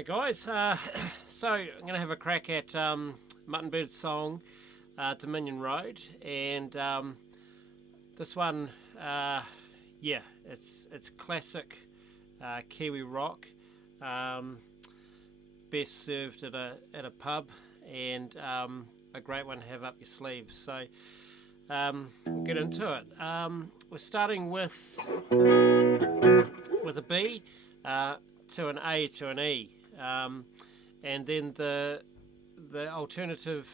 Hey guys, so I'm going to have a crack at Mutton Birds song, Dominion Road, and this one, it's classic Kiwi rock, best served at a pub, and a great one to have up your sleeves. So get into it. We're starting with a B to an A to an E. And then the alternative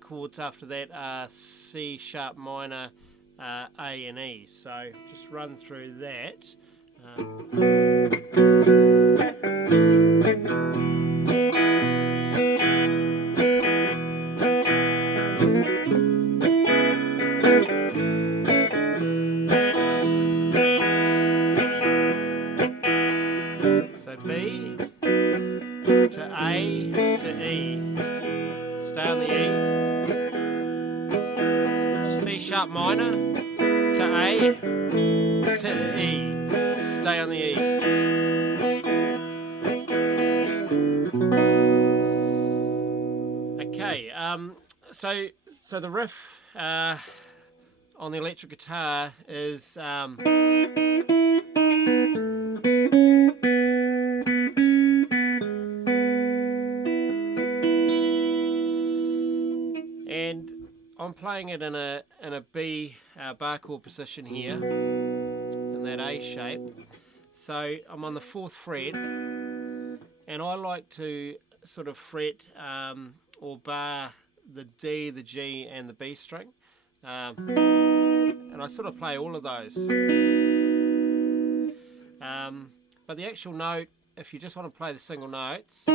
chords after that are C sharp minor, A and E. So just run through that. B to A to E, stay on the E, C sharp minor to A to E, stay on the E. Okay, so the riff on the electric guitar is and I'm playing it in a B bar chord position here, in that A shape. So I'm on the 4th fret, and I like to sort of fret or bar the D, the G, and the B string, and I sort of play all of those. But the actual note, if you just want to play the single notes,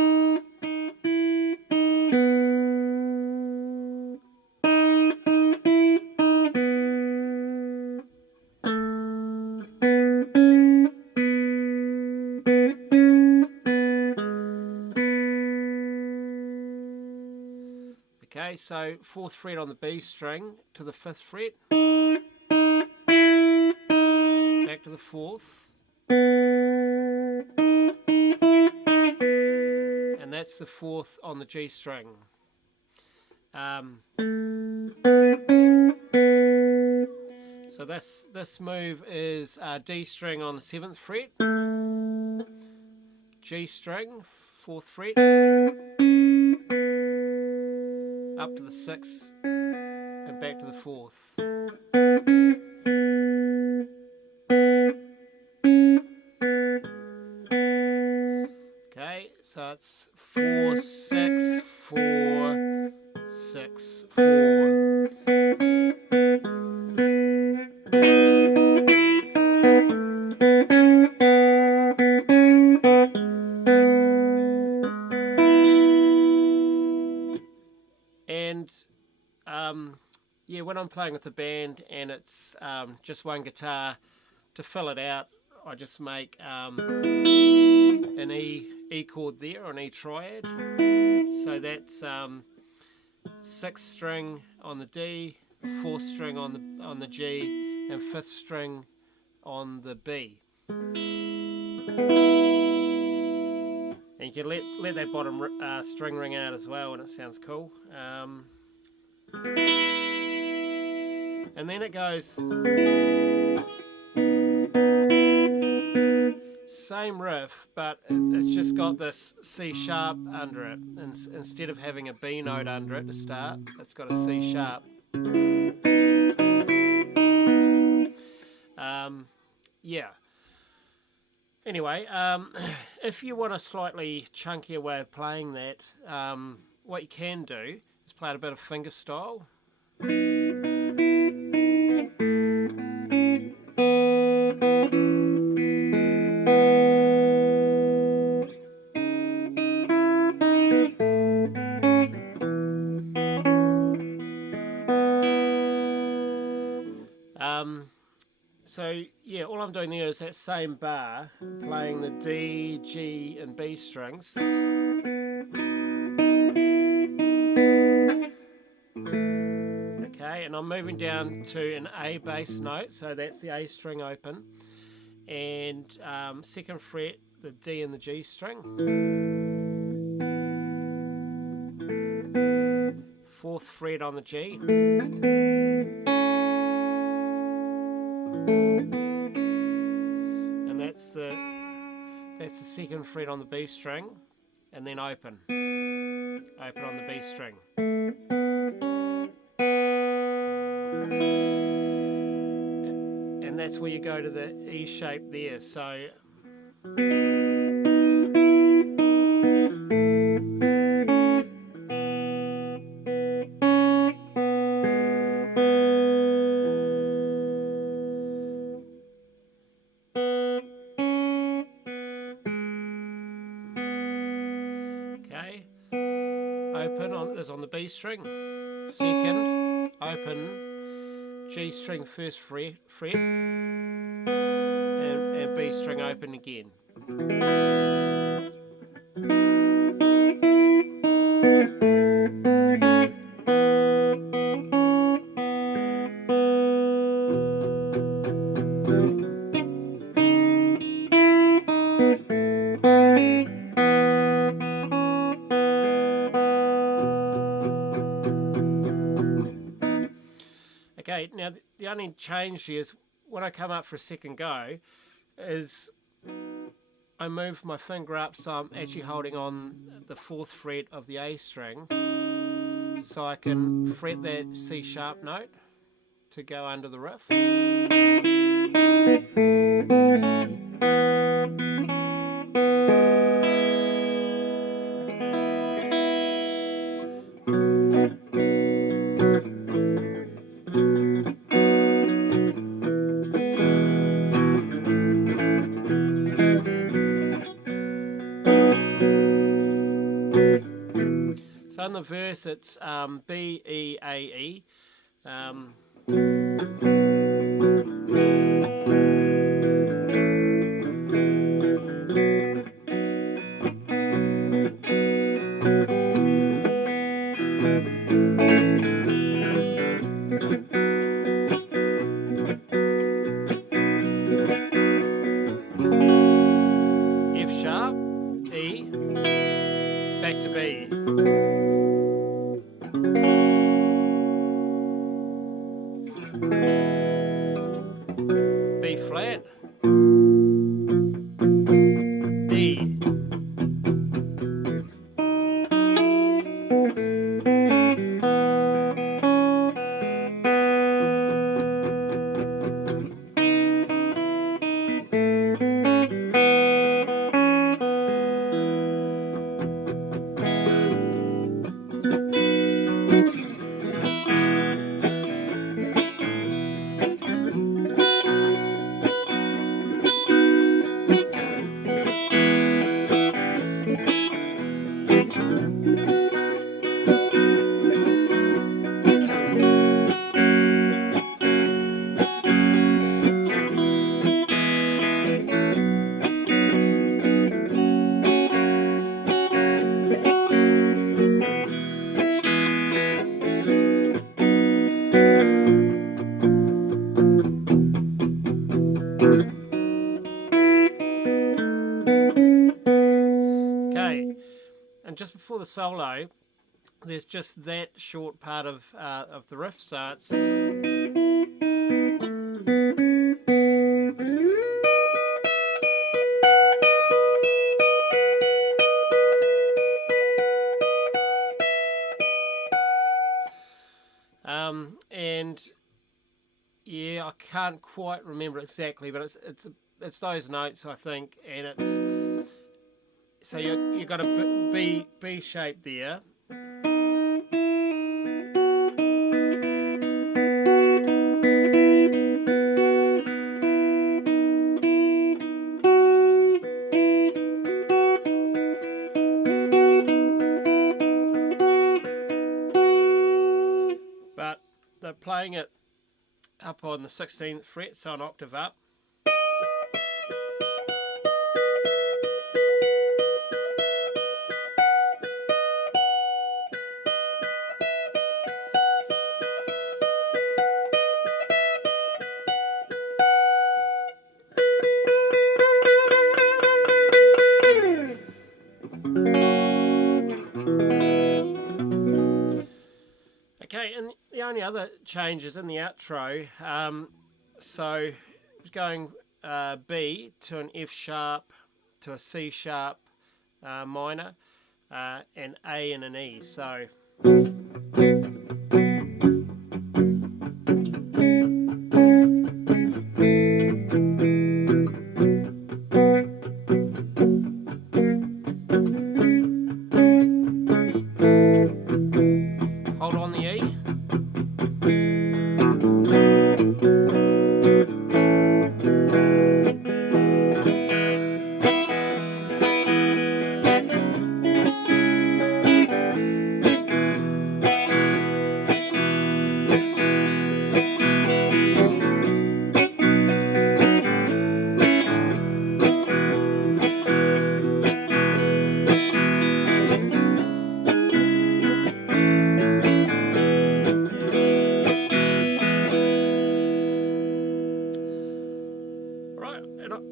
okay, so 4th fret on the B string to the 5th fret, back to the 4th, and that's the 4th on the G string. So this move is D string on the 7th fret, G string, 4th fret, up to the 6th, and back to the 4th. Okay, so it's 4, 6, 4, 6, 4. And when I'm playing with the band and it's just one guitar, to fill it out, I just make an E chord there, or an E triad. So that's 6th string on the D, 4th string on the G, and 5th string on the B. And you can let that bottom string ring out as well, and it sounds cool. And then it goes same riff, but it's just got this C sharp under it, and instead of having a B note under it to start, it's got a C sharp. Anyway, if you want a slightly chunkier way of playing that, what you can do is play it a bit of fingerstyle. So yeah, all I'm doing there is that same bar, playing the D, G, and B strings. Okay, and I'm moving down to an A bass note, so that's the A string open, and 2nd fret, the D and the G string, 4th fret on the G, and that's the 2nd fret on the B string, and then open on the B string. And that's where you go to the E shape there. So okay, open is on the B string, 2nd, open, G string 1st fret, and B string open again. Okay, now the only change here is when I come up for a second go is I move my finger up, so I'm actually holding on the 4th fret of the A string, so I can fret that C sharp note to go under the riff. So in the verse it's B, E, A, E. F sharp, E, back to B. B flat, E, and just before the solo, there's just that short part of the riff, so it's and yeah, I can't quite remember exactly, but it's those notes, I think, and it's so you got a B shape there. But they're playing it up on the 16th fret, so an octave up. other changes in the outro. So going B to an F sharp to a C sharp minor, and A and an E. So hold on the E.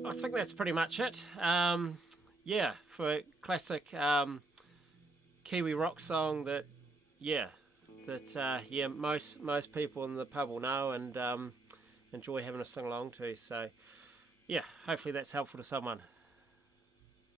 I think that's pretty much it. Yeah, for a classic Kiwi rock song that, yeah, most people in the pub will know and enjoy having a sing along to. So, yeah, hopefully that's helpful to someone.